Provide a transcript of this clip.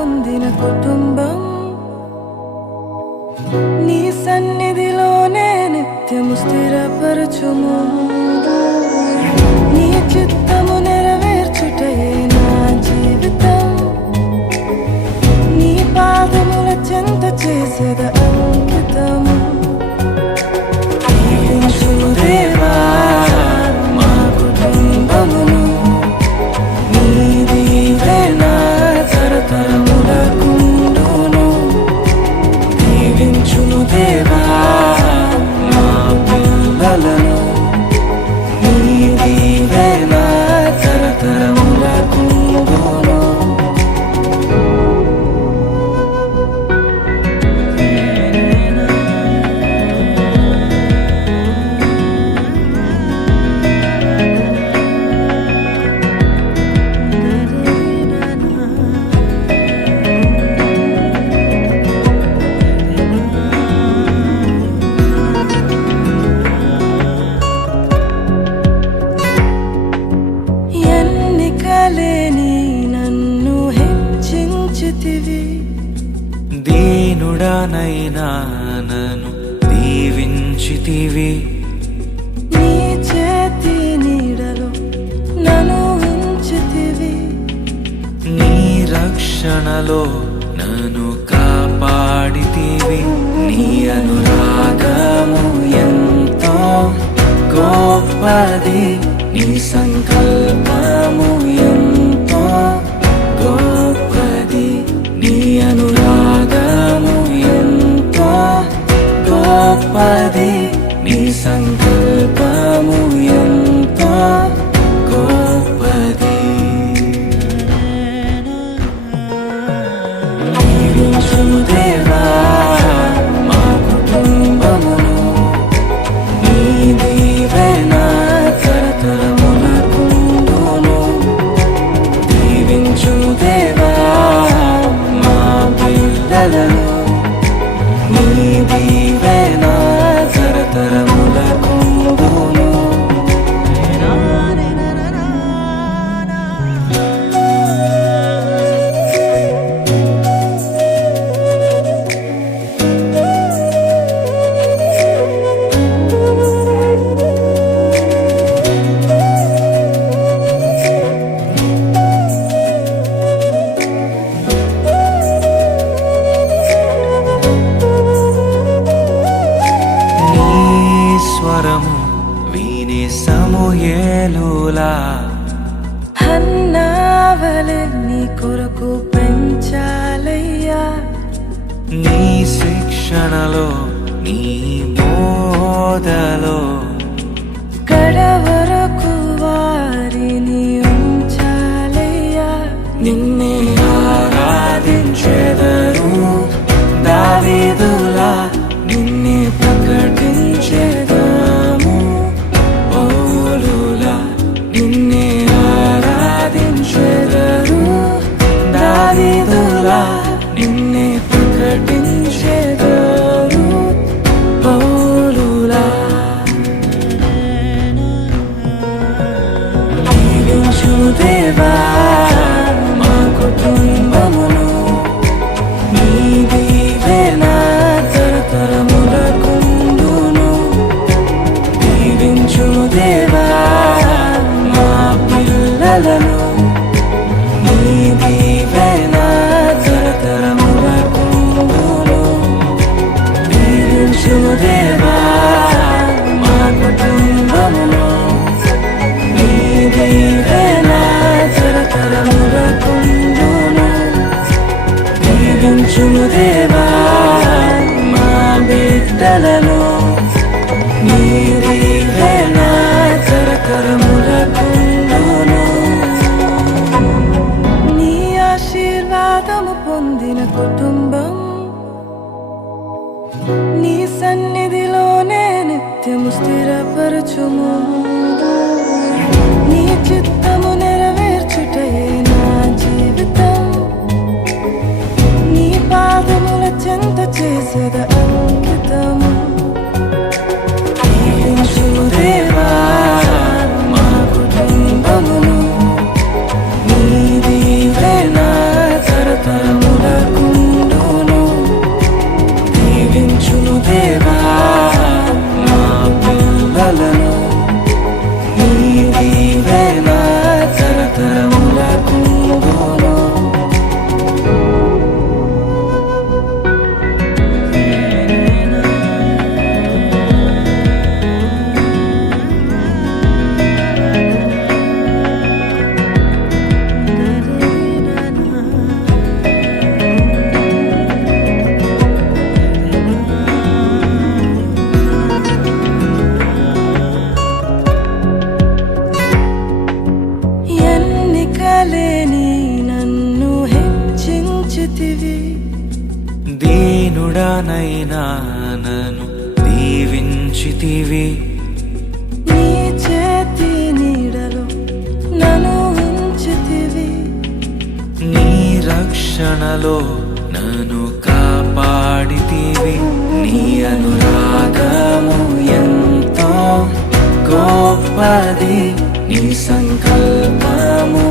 పొందిన కుటుంబం నీ సన్నిధిలోనే నిత్యము స్థిరపరచుము. నీ చిత్తము నెరవేర్చుటయే నా జీవితం. నీ పాదముల చెంత చేసేద అంకితము. దీవించుము దేవా మా కుటుంబమును. నీ దీవెన తరతరములకుండును. దీవించుము దేవా మా పిల్లలను. నీ దీవెన తరతరములకుండును. ఎన్నికలేని నన్ను హెచ్చించితివి. దీనుడనైనా నన్ను దీవించితివి. నీ చేతి నీడలో నన్ను ఉంచితివి. నీ రక్షణలో నన్ను కాపాడితివి. నీ అనురాగము ఎంతో గొప్పది. నీ సంకల్పము ఎంతో గొప్పది. నీ అనురాగము ఎంతో గొప్పది. నీ సంకల్పము ఎంతో గొప్పది. దీవించుము దేవా మా కుటుంబమును. నీ దీవెన తరతరములకుండును. దీవించుము దేవా మా పిల్లలను. నీ దీవెన తరతరములకుండును. స్వరము విని సమూయేలులా హన్నావలె నీ కొరకు పెంచాలయ్యా. నీ శిక్షణలో నీ బోధలో కడవరకు వారిని ఉంచాలయ్యా. నిన్నే ఆరాధించెదరు దావీదులా. నిన్నే ప్రకటించెదము పౌలులా. నిన్నే ఆరాధించెదరు దావీదులా. నిన్నే ప్రకటించెదరు పౌలులా. దీవించుము దేవా మా కుటుంబమును. నీ దీవెన తరతరములకుండును. దీవించుము దేవా మా పిల్లలను. నీ దీవెన తరతరములకుండును. దీవించుము దేవా మా కుటుంబమును. నీ దీవెన తరతరములకుండును. దీవించుము దేవా మా బిడ్డలను. నీ దీవెన తరతరములకుండును. నీ ఆశీర్వాదము పొందిన కుటుంబం నీ సన్నిధిలోనే నిత్యము స్థిరపరచుము. నీ చిత్తము నెరవేర్చుటయే నా జీవితం. నీ పాదముల చెంత చేసేద అంకితము. దీవించుము దేవా మా కుటుంబమును. నీ దీవెన తరతరముల తానైనా నన్ను దీవించితివి. నీ చేతి నీడలో నన్ను ఉంచితివి. నీ రక్షణలో నన్ను కాపాడితివి. నీ అనురాగము ఎంతో గొప్పది, నీ సంకల్పము